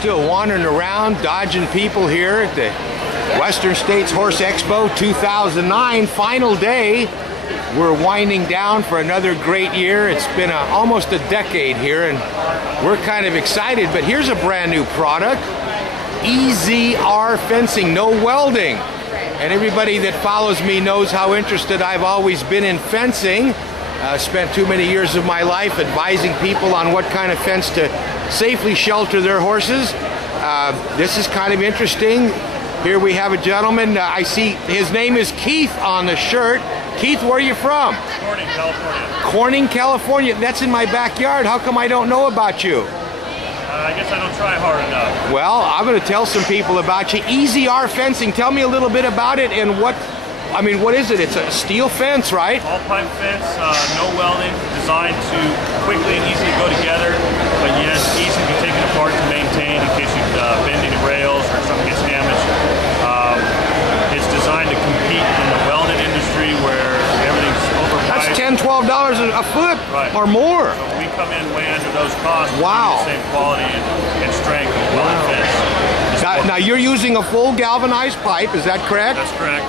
still wandering around, dodging people here at the Western States Horse Expo 2009, final day. We're winding down for another great year. It's been almost a decade here, and we're kind of excited. But here's a brand new product, EZR Fencing, no welding. And everybody that follows me knows how interested I've always been in fencing. Spent too many years of my life advising people on what kind of fence to safely shelter their horses. This is kind of interesting. Here we have a gentleman, I see his name is Keith on the shirt. Keith, where are you from? Corning, California. Corning, California. That's in my backyard. How come I don't know about you? I guess I don't try hard enough. Well, I'm going to tell some people about you. EZR Fencing, tell me a little bit about it and what is it? It's a steel fence, right? All pipe fence, no welding, designed to quickly and easily go together, but yet easy to be taken apart to maintain in case you bend any rails or something gets damaged. It's designed to compete in the welded industry where everything's overpriced. That's $10, $12 a foot, right, or more. So we come in way under those costs. Wow. The same quality and strength of welded fence. Now you're using a full galvanized pipe, is that correct? That's correct.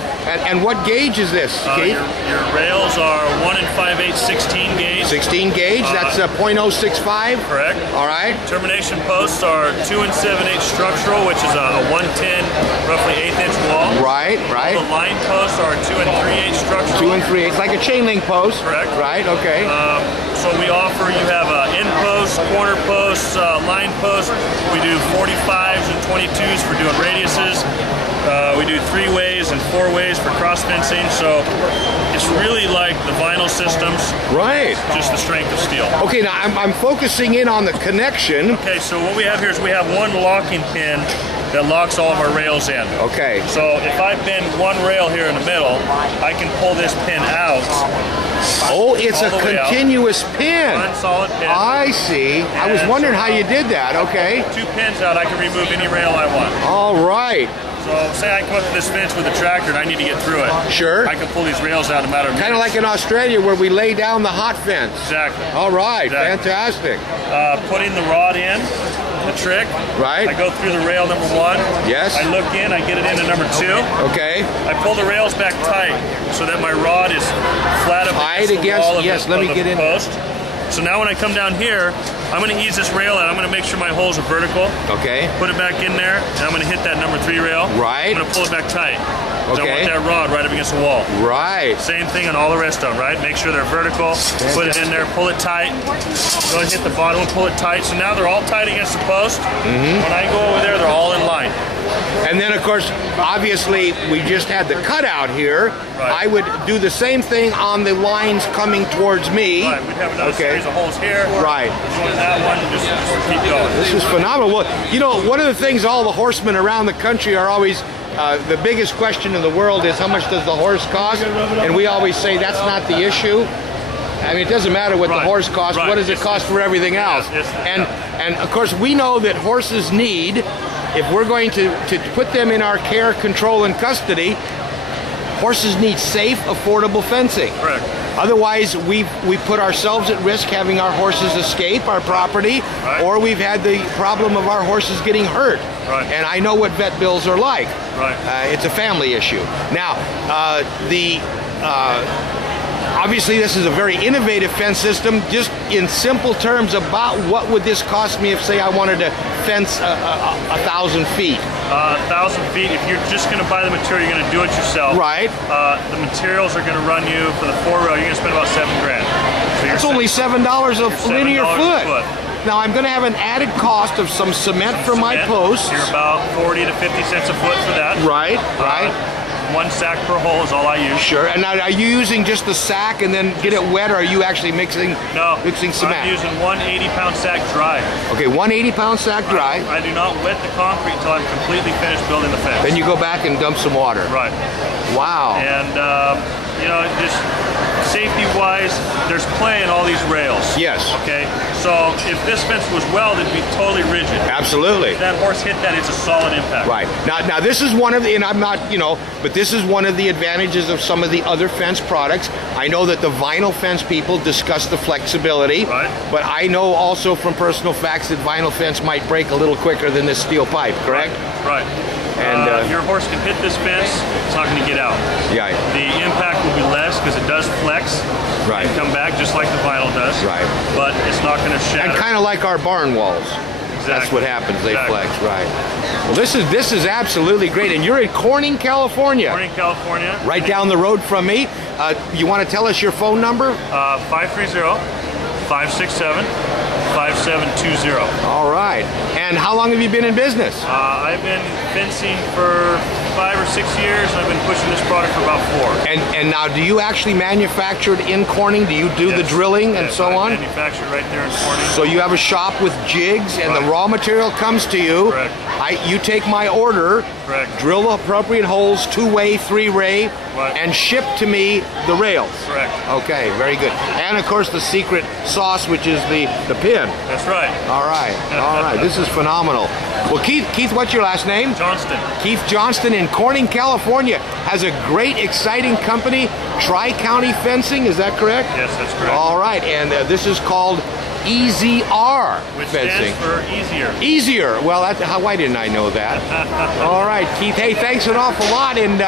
And what gauge is this, Keith? Your rails are 1 5/8 16 gauge. 16 gauge, that's a .065? Correct. All right. Termination posts are 2 7/8 structural, which is a 110, roughly 1/8 inch wall. Right, right. The line posts are 2 3/8 structural. 2 3/8, like a chain link post. Correct. Right, okay. So we offer, you have end posts, corner posts, line posts. We do 45s and 22s for doing radiuses. We do 3-ways and 4-ways for cross fencing, so it's really like the vinyl systems. Right. Just the strength of steel. Okay, now I'm focusing in on the connection. Okay, so what we have here is we have one locking pin that locks all of our rails in. Okay. So if I bend one rail here in the middle, I can pull this pin out. Oh, it's a continuous pin. One solid pin. I see. I was wondering how you did that. Okay. 2 pins out, I can remove any rail I want. All right. So say I come up to this fence with a tractor and I need to get through it. Sure. I can pull these rails out in a matter of minutes. Kind of like in Australia where we lay down the hot fence. Exactly. All right. Exactly. Fantastic. Putting the rod in, the trick. Right. I go through the rail number 1. Yes. I look in, I get it into number 2. Okay. I pull the rails back tight so that my rod is flat up against the wall of the post. So now when I come down here, I'm going to ease this rail out. I'm going to make sure my holes are vertical. Okay. Put it back in there, and I'm going to hit that number 3 rail. Right. I'm going to pull it back tight. Okay. I want that rod right up against the wall. Right. Same thing on all the rest of them, right? Make sure they're vertical. Put it in there, pull it tight. Go ahead and hit the bottom and pull it tight. So now they're all tight against the post. When I go over there, they're all in line. And then, of course, obviously, we just had the cutout here. Right. I would do the same thing on the lines coming towards me. Right, we'd have another series of holes here. Right. Join that one, just keep going. This is phenomenal. Well, you know, one of the things all the horsemen around the country are always, the biggest question in the world is how much does the horse cost? And we always say that's not the issue. I mean, it doesn't matter what the horse costs. What does it cost for everything else? And of course, we know that horses need, if we're going to put them in our care, control, and custody, horses need safe, affordable fencing. Correct. Otherwise, we put ourselves at risk having our horses escape our property, or we've had the problem of our horses getting hurt. Right. And I know what vet bills are like. Right. It's a family issue. Now, obviously, this is a very innovative fence system. Just in simple terms, about what would this cost me if, say, I wanted to fence 1,000 feet? 1,000 feet, if you're just going to buy the material, you're going to do it yourself. Right. The materials are going to run you, for the 4-rail, you're going to spend about $7 grand. So that's only $7 a linear foot. Now, I'm going to have an added cost of some cement for my posts. You're about 40 to 50 cents a foot for that. Right, right. 1 sack per hole is all I use. Sure. And now, are you using just the sack and then get it wet, or are you actually mixing cement? I'm using 1 80-pound sack dry. Okay, 1 80-pound sack dry. I do not wet the concrete until I'm completely finished building the fence. Then you go back and dump some water. Right. Wow. And, you know, just safety-wise, there's play in all these rails. Yes. Okay. So if this fence was welded, it'd be totally rigid. Absolutely. If that horse hit that, it's a solid impact. Right. Now this is one of the, and I'm not, but this is one of the advantages of some of the other fence products. I know that the vinyl fence people discuss the flexibility, right, but I know also from personal facts that vinyl fence might break a little quicker than this steel pipe, correct? Right. And your horse can hit this fence, it's not going to get out. Yeah. The impact will be less because it does flex, right, and come back just like the vinyl does. Right. But it's not going to shatter. And kind of like our barn walls. Exactly. That's what happens. They flex, right? Well, this is absolutely great, and you're in Corning, California. Corning, California. Right down the road from me. You want to tell us your phone number? 530-567-5720. All right. And how long have you been in business? I've been fencing for 5 or 6 years. I've been pushing this product for about 4. And now, do you actually manufacture it in Corning? Do you do the drilling and so on? Manufactured right there in Corning. So you have a shop with jigs, and the raw material comes to you. Correct. You take my order, correct, drill appropriate holes, 2-way, 3-ray, right, and ship to me the rails. Correct. Okay, very good. And of course the secret sauce, which is the pin. That's right. All right, all right. This is phenomenal. Well, Keith, what's your last name? Johnston. Keith Johnston in Corning, California, has a great, exciting company, Tri-County Fencing. Is that correct? Yes, that's correct. All right, and this is called EZR Which fencing. stands for easier. Easier. Well, why didn't I know that? All right, Keith. Hey, thanks an awful lot. And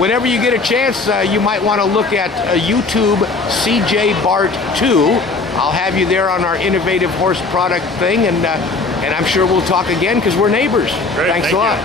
whenever you get a chance, you might want to look at YouTube CJ Bart 2. I'll have you there on our innovative horse product thing, and I'm sure we'll talk again because we're neighbors. Great, Thanks a lot.